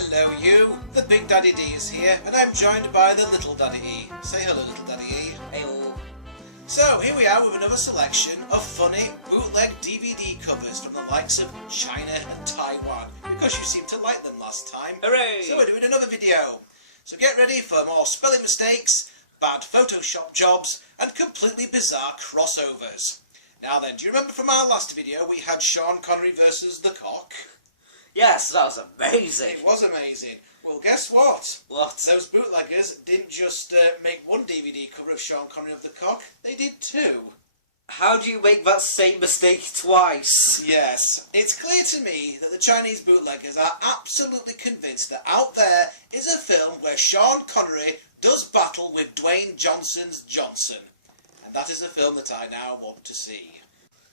Hello you, the Big Daddy D is here, and I'm joined by the Little Daddy E. Say hello, Little Daddy E. Hey-o. So, here we are with another selection of funny bootleg DVD covers from the likes of China and Taiwan, because you seemed to like them last time. Hooray! So we're doing another video. So get ready for more spelling mistakes, bad Photoshop jobs, and completely bizarre crossovers. Now then, do you remember from our last video we had Sean Connery versus the Cock? Yes, that was amazing. It was amazing. Well, guess what? What? Those bootleggers didn't just make one DVD cover of Sean Connery of the Cock, they did two. How do you make that same mistake twice? Yes, it's clear to me that the Chinese bootleggers are absolutely convinced that out there is a film where Sean Connery does battle with Dwayne Johnson's Johnson. And that is a film that I now want to see.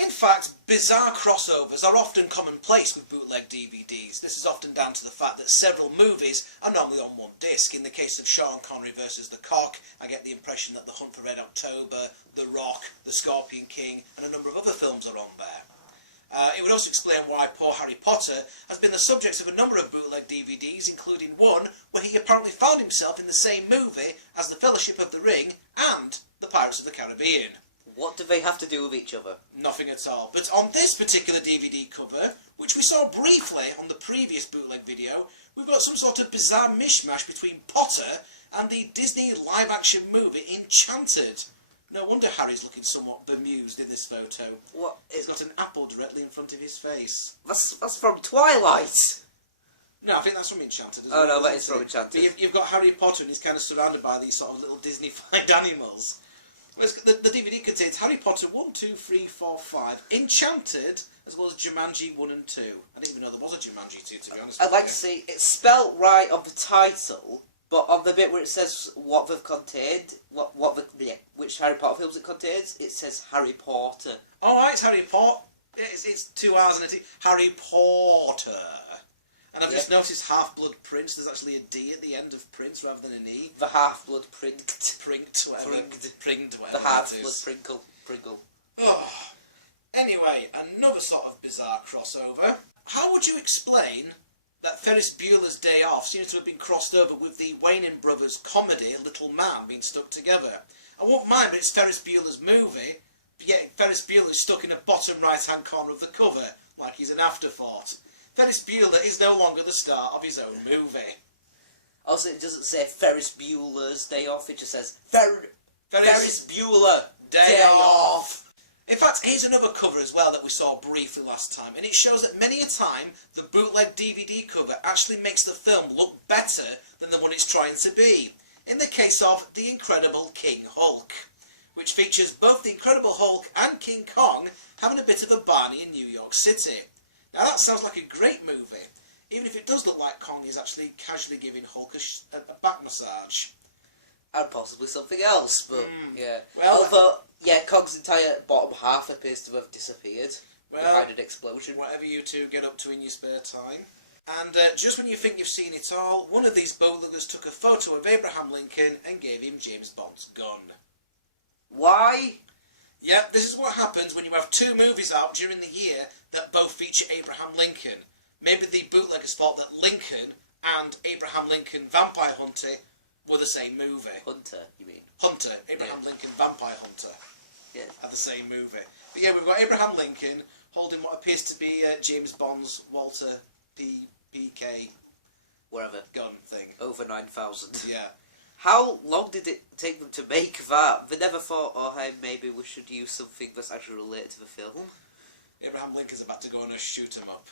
In fact, bizarre crossovers are often commonplace with bootleg DVDs. This is often down to the fact that several movies are normally on one disc. In the case of Sean Connery versus the Cock, I get the impression that The Hunt for Red October, The Rock, The Scorpion King, and a number of other films are on there. It would also explain why poor Harry Potter has been the subject of a number of bootleg DVDs, including one where he apparently found himself in the same movie as The Fellowship of the Ring and The Pirates of the Caribbean. What do they have to do with each other? Nothing at all. But on this particular DVD cover, which we saw briefly on the previous bootleg video, we've got some sort of bizarre mishmash between Potter and the Disney live-action movie Enchanted. No wonder Harry's looking somewhat bemused in this photo. What? He's got an apple directly in front of his face. That's from Twilight. No, I think that's from Enchanted. Oh no, that is from Enchanted. But you've got Harry Potter and he's kind of surrounded by these sort of little Disney-fied animals. The DVD contains Harry Potter 1, 2, 3, 4, 5, Enchanted, as well as Jumanji 1 and 2. I didn't even know there was a Jumanji 2, to be honest. I'd like to see it's spelt right on the title, but on the bit where it says what they've contained, which Harry Potter films it contains, it says Harry Potter. Oh, right, it's Harry Potter. It's 2 R's and a T. Harry Potter. And I've just noticed Half-Blood Prince, there's actually a D at the end of Prince rather than an E. The Half-Blood Prinked. Prinked, whatever. Prinked, whatever. The Half-Blood Pringle. Oh. Anyway, another sort of bizarre crossover. How would you explain that Ferris Bueller's Day Off seems to have been crossed over with the Wayans Brothers comedy Little Man being stuck together? I won't mind, but it's Ferris Bueller's movie, yet Ferris Bueller's stuck in the bottom right-hand corner of the cover, like he's an afterthought. Ferris Bueller is no longer the star of his own movie. Also, it doesn't say Ferris Bueller's Day Off, it just says Ferris Bueller Day Off. In fact, here's another cover as well that we saw briefly last time, and it shows that many a time the bootleg DVD cover actually makes the film look better than the one it's trying to be. In the case of The Incredible King Hulk, which features both the Incredible Hulk and King Kong having a bit of a Barney in New York City. Now that sounds like a great movie, even if it does look like Kong is actually casually giving Hulk a back massage. And possibly something else, but yeah. Well, although, yeah, Kong's entire bottom half appears to have disappeared behind an explosion. Whatever you two get up to in your spare time. And just when you think you've seen it all, one of these bootleggers took a photo of Abraham Lincoln and gave him James Bond's gun. Why? Yep, this is what happens when you have two movies out during the year that both feature Abraham Lincoln. Maybe the bootleggers thought that Lincoln and Abraham Lincoln Vampire Hunter were the same movie. Hunter, you mean? Hunter, Abraham Lincoln Vampire Hunter. Yeah. Are the same movie. But yeah, we've got Abraham Lincoln holding what appears to be James Bond's Walter PK Wherever. gun thing. Over 9,000. Yeah. How long did it take them to make that? They never thought, oh hey, maybe we should use something that's actually related to the film. Abraham Lincoln's about to go and shoot him up.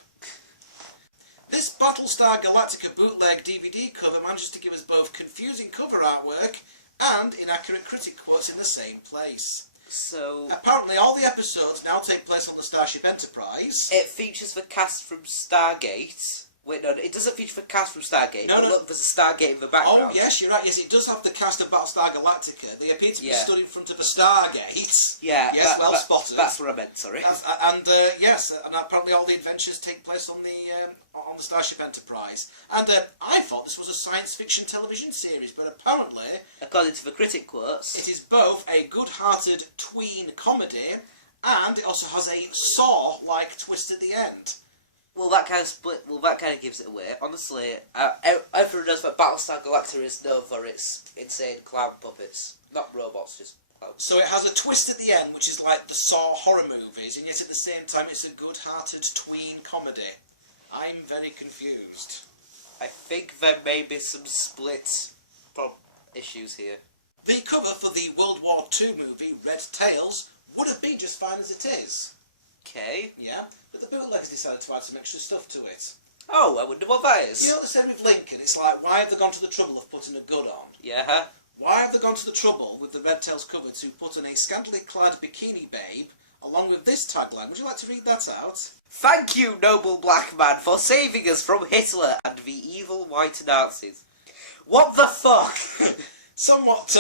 This Battlestar Galactica bootleg DVD cover manages to give us both confusing cover artwork and inaccurate critic quotes in the same place. So apparently all the episodes now take place on the Starship Enterprise. it features the cast from Stargate. Wait, no, it doesn't feature the cast from Stargate. No, but look, there's a Stargate in the background. Oh, yes, you're right. Yes, it does have the cast of Battlestar Galactica. They appear to be stood in front of a Stargate. Yeah, yes, well spotted. That's what I meant, sorry. And yes, and apparently all the adventures take place on the Starship Enterprise. And I thought this was a science fiction television series, but apparently, according to the critic quotes, it is both a good-hearted tween comedy, and it also has a Saw-like twist at the end. Well, that kind of split. Well, that kind of gives it away. Honestly, everyone knows that Battlestar Galactica is known for its insane clown puppets, not robots, just clowns. So it has a twist at the end, which is like the Saw horror movies, and yet at the same time it's a good-hearted tween comedy. I'm very confused. I think there may be some split issues here. The cover for the World War II movie Red Tails would have been just fine as it is. Okay. Yeah, but the bootleggers decided to add some extra stuff to it. Oh, I wonder what that is. You know what they said with Lincoln? It's like, why have they gone to the trouble of putting a gun on? Yeah. Why have they gone to the trouble with the Red Tails cover to put in a scantily clad bikini babe, along with this tagline? Would you like to read that out? Thank you, noble black man, for saving us from Hitler and the evil white Nazis. What the fuck? Somewhat,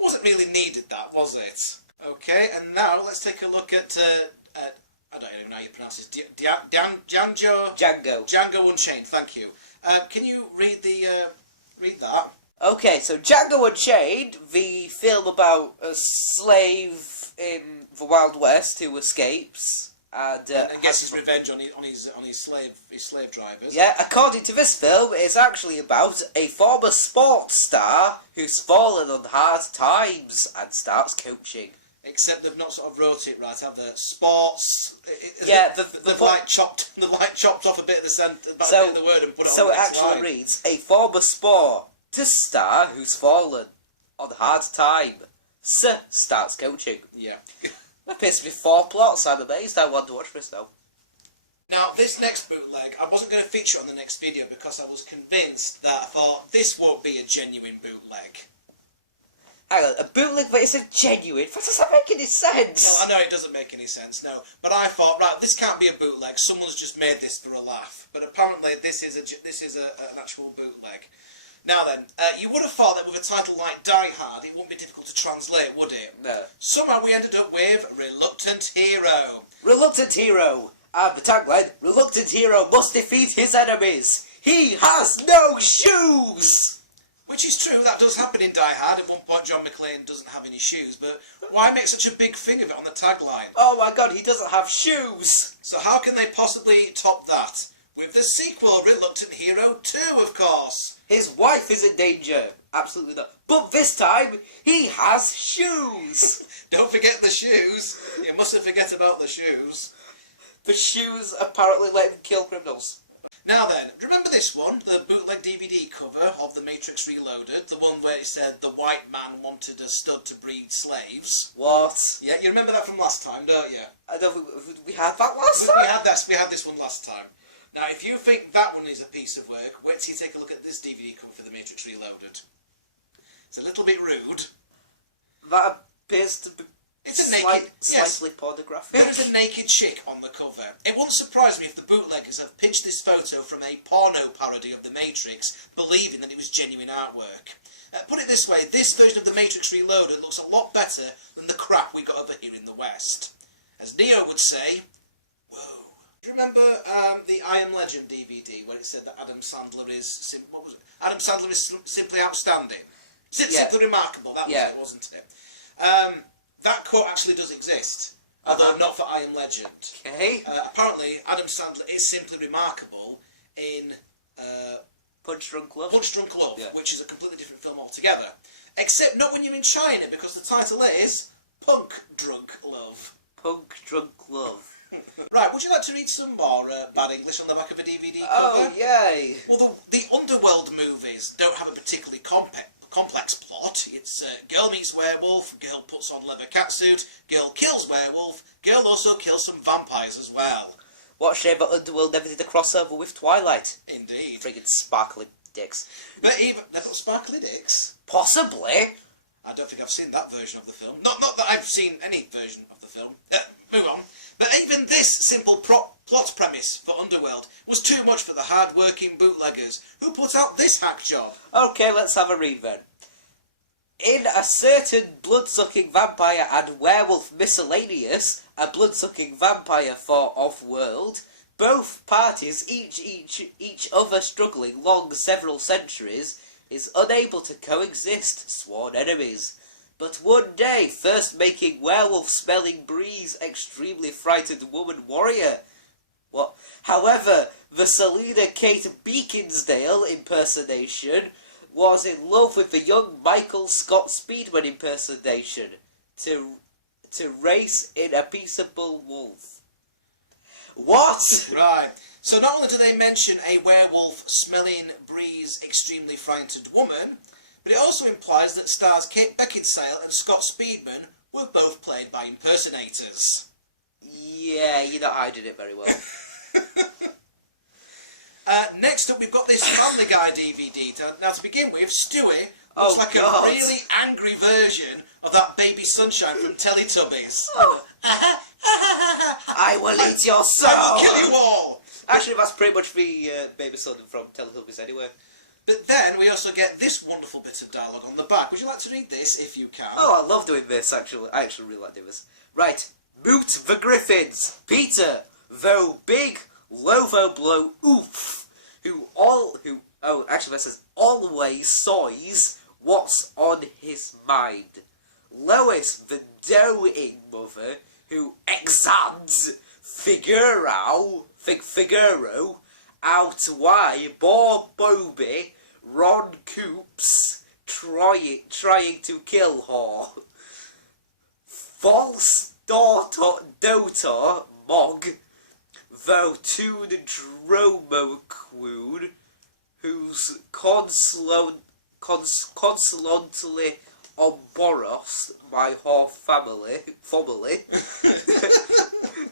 wasn't really needed, that, was it? Okay, and now let's take a look at, I don't even know how you pronounce this, Django Unchained, thank you. Can you read read that? Okay, so Django Unchained, the film about a slave in the Wild West who escapes and gets his revenge on his slave drivers. Yeah, according to this film, it's actually about a former sports star who's fallen on hard times and starts coaching. Except they've not sort of wrote it right, have they? Sports. Yeah, they've like chopped off a bit of the bit of the word and put it on the next line. So it actually reads, a former sport star who's fallen on hard time starts coaching. Yeah. That appears to be 4 plots. I'm amazed. I want to watch this now. Now, this next bootleg, I wasn't going to feature it on the next video because I was convinced that I thought this won't be a genuine bootleg. Hang on, a bootleg that isn't genuine? That doesn't make any sense! Well, I know it doesn't make any sense, no. But I thought, right, this can't be a bootleg. Someone's just made this for a laugh. But apparently this is an actual bootleg. Now then, you would have thought that with a title like Die Hard, it wouldn't be difficult to translate, would it? No. Somehow we ended up with Reluctant Hero. Reluctant Hero! And the tagline, Reluctant Hero must defeat his enemies! He has no shoes! Which is true, that does happen in Die Hard. At one point John McClane doesn't have any shoes, but why make such a big thing of it on the tagline? Oh my god, he doesn't have shoes! So how can they possibly top that? With the sequel, Reluctant Hero 2, of course. His wife is in danger. Absolutely not. But this time, he has shoes! Don't forget the shoes. You mustn't forget about the shoes. The shoes apparently let him kill criminals. Now then, remember this one? The bootleg DVD cover of The Matrix Reloaded? The one where it said the white man wanted a stud to breed slaves? What? Yeah, you remember that from last time, don't you? I don't think we had that last time? We had this one last time. Now, if you think that one is a piece of work, wait till you take a look at this DVD cover for The Matrix Reloaded. It's a little bit rude. That appears to be slightly pornographic. There is a naked chick on the cover. It wouldn't surprise me if the bootleggers have pinched this photo from a porno parody of The Matrix, believing that it was genuine artwork. Put it this way, this version of The Matrix Reloaded looks a lot better than the crap we got over here in the West. As Neo would say, whoa. Do you remember the I Am Legend DVD where it said that Adam Sandler is Adam Sandler is simply outstanding, simply remarkable? That was it, wasn't it? That quote actually does exist, although not for I Am Legend. Okay. Apparently, Adam Sandler is simply remarkable in Punch Drunk Love, which is a completely different film altogether. Except not when you're in China, because the title is Punk Drunk Love. Punk Drunk Love. Right, would you like to read some more bad English on the back of a DVD cover? Oh, yay! Well, the Underworld movies don't have a particularly complex plot. It's girl meets werewolf, girl puts on leather catsuit, girl kills werewolf, girl also kills some vampires as well. What a shame that Underworld never did a crossover with Twilight. Indeed. Friggin' sparkly dicks. But even they've got sparkly dicks. Possibly. I don't think I've seen that version of the film. Not that I've seen any version of the film. Move on. But even this simple plot premise for Underworld was too much for the hard-working bootleggers who put out this hack job. Okay, let's have a read then. In a certain blood-sucking vampire and werewolf miscellaneous, a blood-sucking vampire for off-world, both parties, each other struggling long several centuries, is unable to coexist, sworn enemies. But one day, first making werewolf-smelling breeze extremely frightened woman warrior What? However, the Selena Kate Beaconsdale impersonation was in love with the young Michael Scott Speedman impersonation to race in a peaceable wolf. What? Right. So not only do they mention a werewolf smelling breeze extremely frightened woman, but it also implies that stars Kate Beckinsale and Scott Speedman were both played by impersonators. Yeah, you're not hiding it very well. Next up, we've got this Family Guy DVD. Now, to begin with, Stewie looks like a really angry version of that Baby Sunshine from Teletubbies. Oh. I will eat your soul! I will kill you all! Actually, that's pretty much the Baby Son from Teletubbies anyway. But then we also get this wonderful bit of dialogue on the back. Would you like to read this, if you can? Oh, I love doing this, actually. I actually really like doing this. Right. Moot the Griffins. Peter, though big, Lovo blow oof. That says, always saws what's on his mind. Lois, the doting mother, who exams Figaro out why Bob Bobby, Ron Coops, trying to kill her. False daughter Mog, though to the Dromo Queen, who's consolantly on Boros, my whole family.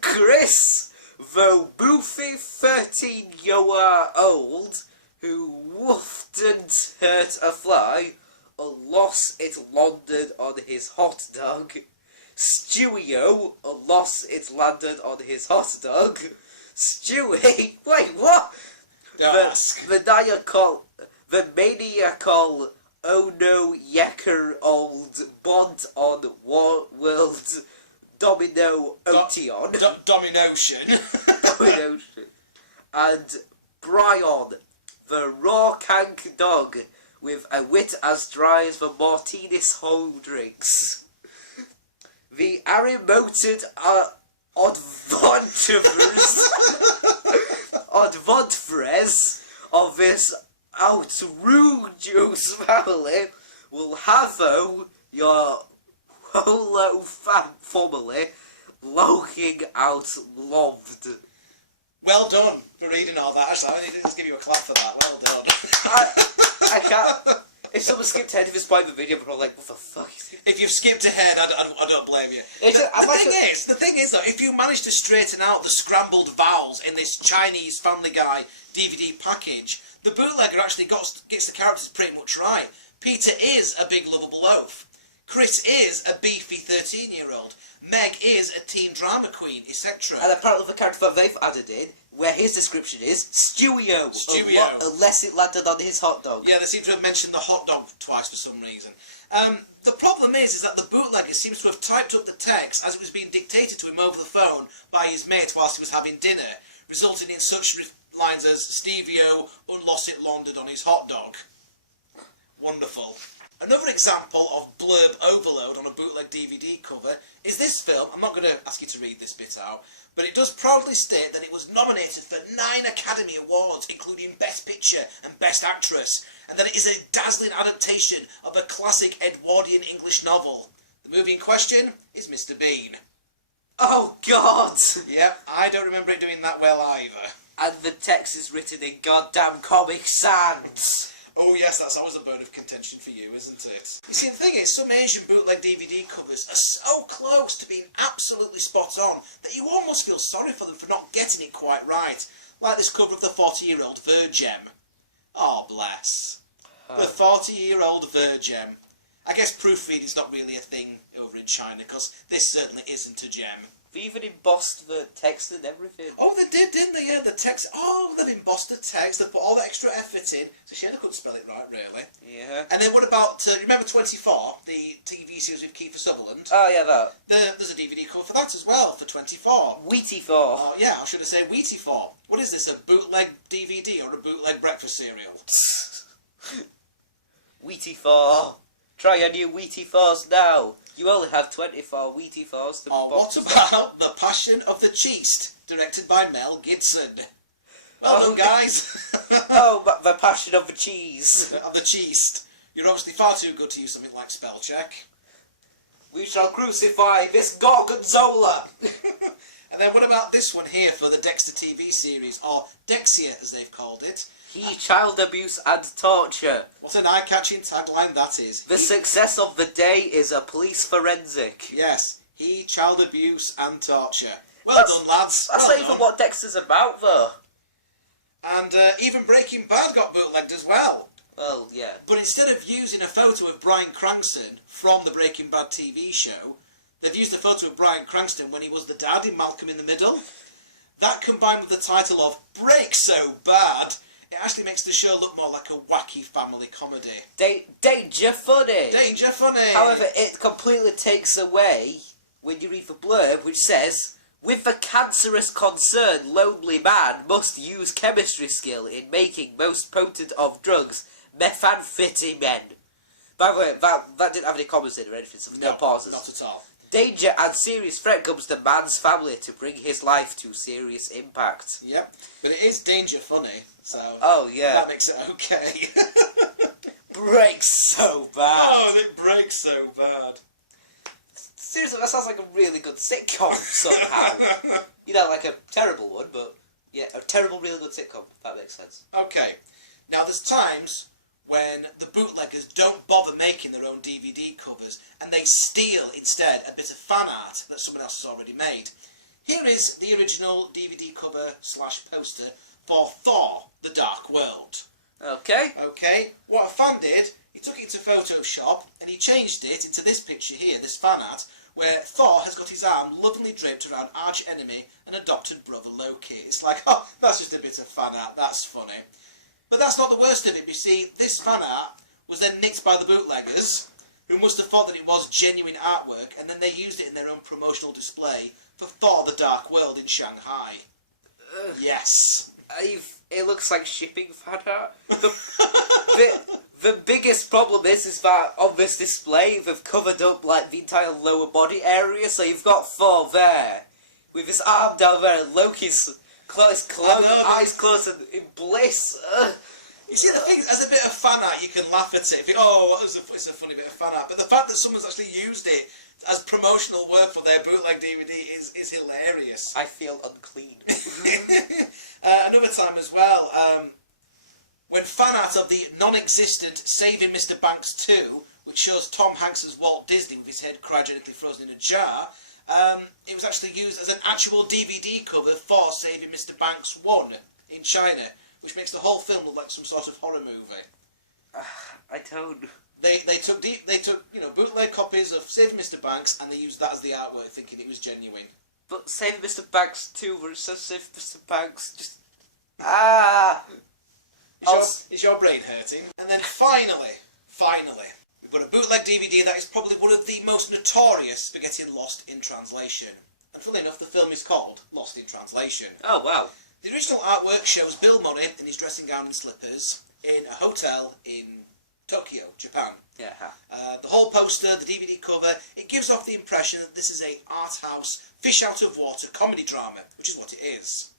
Chris, though Boofy 13-year-old, who wouldn't hurt a fly, unless it landed on his hot dog. Stewio, unless it landed on his hot dog. Stewie, wait, what? The maniacal, oh no, yecker-old Bond on World Domino Otion. Dominotion. Dominotion. And Brian, the raw cank dog, with a wit as dry as the Martinez whole drinks. The Arimoted adventurers of this outrageous family will have your whole family looking out loved. Well done for reading all that. Actually, I need to just give you a clap for that. Well done. I can't. If someone skipped ahead of this point in the video, we're all like, what the fuck is it? If you've skipped ahead, I don't blame you. The thing is, though, if you manage to straighten out the scrambled vowels in this Chinese Family Guy DVD package, the bootlegger actually gets the characters pretty much right. Peter is a big lovable oaf. Chris is a beefy 13-year-old. Meg is a teen drama queen, etc. And apparently the character that they've added in, where his description is Stewio. Unless it landed on his hot dog. Yeah, they seem to have mentioned the hot dog twice for some reason. The problem is that the bootlegger seems to have typed up the text as it was being dictated to him over the phone by his mate whilst he was having dinner, resulting in such lines as Stevio, unless it landed on his hot dog. Wonderful. Another example of blurb overload on a bootleg DVD cover is this film. I'm not going to ask you to read this bit out, but it does proudly state that it was nominated for 9 Academy Awards, including Best Picture and Best Actress, and that it is a dazzling adaptation of a classic Edwardian English novel. The movie in question is Mr. Bean. Oh, God! Yep, I don't remember it doing that well either. And the text is written in goddamn Comic Sans. Oh yes, that's always a bone of contention for you, isn't it? You see, the thing is, some Asian bootleg DVD covers are so close to being absolutely spot on that you almost feel sorry for them for not getting it quite right. Like this cover of the 40-year-old Virgem. Oh, bless. The 40-year-old Virgem. I guess proofreading's not really a thing over in China, because this certainly isn't a gem. They even embossed the text and everything. Oh, they did, didn't they? Yeah, the text. Oh, they've embossed the text. They put all the extra effort in. It's a shame they couldn't spell it right, really. Yeah. And then what about, remember 24, the TV series with Kiefer Sutherland? Oh, yeah, that. There's a DVD cover for that as well, for 24. Wheaty 4. Yeah, I should have said Wheaty 4. What is this, a bootleg DVD or a bootleg breakfast cereal? Wheaty 4. Try a new Wheaty 4s now. You only have 24 Wheaty 4s to what about The Passion of the Cheast? directed by Mel Gibson. Well done, guys. Oh, the passion of the cheese. Of the cheese. You're obviously far too good to use something like spell check. We shall crucify this gorgonzola. And then what about this one here for the Dexter TV series, or Dexia as they've called it? Child abuse and torture. What an eye-catching tagline that is. The success of the day is a police forensic. Yes, child abuse and torture. Well done, lads. That's well not even what Dexter's about, though. And even Breaking Bad got bootlegged as well. Well, yeah. But instead of using a photo of Bryan Cranston from the Breaking Bad TV show, they've used a photo of Bryan Cranston when he was the dad in Malcolm in the Middle. That combined with the title of Break So Bad, it actually makes the show look more like a wacky family comedy. Danger funny. Danger funny. However, it completely takes away when you read the blurb, which says, with the cancerous concern, lonely man must use chemistry skill in making most potent of drugs, methamphetamine. By the way, that didn't have any commas in or anything, so no pauses. Not at all. Danger and serious threat comes to man's family to bring his life to serious impact. Yep, but it is danger funny, so... Oh, yeah. That makes it okay. Breaks so bad. Oh, it breaks so bad. Seriously, that sounds like a really good sitcom somehow. You know, like a terrible one, but yeah, a terrible, really good sitcom, if that makes sense. Okay, now there's times when the bootleggers don't bother making their own DVD covers and they steal instead a bit of fan art that someone else has already made. Here is the original DVD cover / poster for Thor, The Dark World. Okay. Okay, what a fan did, he took it into Photoshop and he changed it into this picture here, this fan art, where Thor has got his arm lovingly draped around arch enemy and adopted brother Loki. It's like, oh, that's just a bit of fan art, that's funny. But that's not the worst of it. You see, this fan art was then nicked by the bootleggers, who must have thought that it was genuine artwork, and then they used it in their own promotional display for Thor the Dark World in Shanghai. Yes. It looks like shipping fan art. The biggest problem is that on this display they've covered up like the entire lower body area, so you've got Thor there with his arm down there and Loki's eyes closed and in bliss. You see, the thing is, as a bit of fan art, you can laugh at it. You think, oh, it's a funny bit of fan art. But the fact that someone's actually used it as promotional work for their bootleg DVD is hilarious. I feel unclean. Another time as well, when fan art of the non-existent Saving Mr. Banks 2, which shows Tom Hanks as Walt Disney with his head cryogenically frozen in a jar, it was actually used as an actual DVD cover for Saving Mr. Banks 1 in China, which makes the whole film look like some sort of horror movie. I don't. They took bootleg copies of Saving Mr. Banks and they used that as the artwork, thinking it was genuine. But Saving Mr. Banks 2 where it says Saving Mr. Banks just... Is your brain hurting? And then finally, we've got a bootleg DVD that is probably one of the most notorious for getting lost in translation. And funnily enough, the film is called Lost in Translation. Oh, wow. The original artwork shows Bill Murray in his dressing gown and slippers in a hotel in Tokyo, Japan. Yeah. The whole poster, the DVD cover, it gives off the impression that this is a art house, fish out of water comedy drama, which is what it is.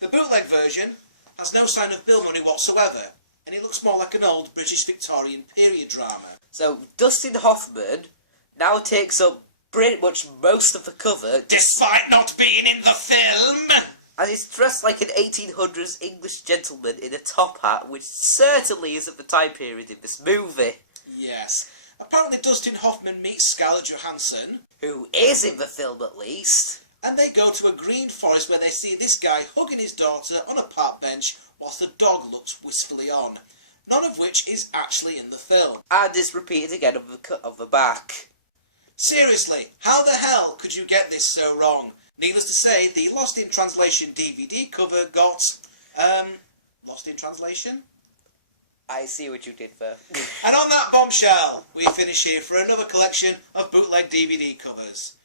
The bootleg version has no sign of Bill Murray whatsoever, and it looks more like an old British Victorian period drama. So Dustin Hoffman now takes up pretty much most of the cover, despite not being in the film! And he's dressed like an 1800s English gentleman in a top hat, which certainly isn't the time period in this movie. Yes. Apparently Dustin Hoffman meets Scarlett Johansson, who is in the film at least, and they go to a green forest where they see this guy hugging his daughter on a park bench whilst the dog looks wistfully on. None of which is actually in the film. And is repeated again on the cut of the back. Seriously, how the hell could you get this so wrong? Needless to say, the Lost in Translation DVD cover got, lost in translation? I see what you did there. And on that bombshell, we finish here for another collection of bootleg DVD covers.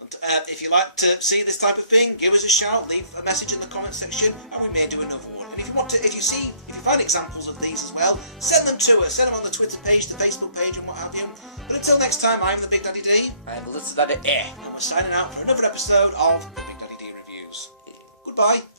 And, if you like to see this type of thing, give us a shout, leave a message in the comment section, and we may do another one. And if you find examples of these as well, send them to us. Send them on the Twitter page, the Facebook page, and what have you. But until next time, I'm the Big Daddy D. I'm the Little Daddy E. And we're signing out for another episode of the Big Daddy D Reviews. Goodbye.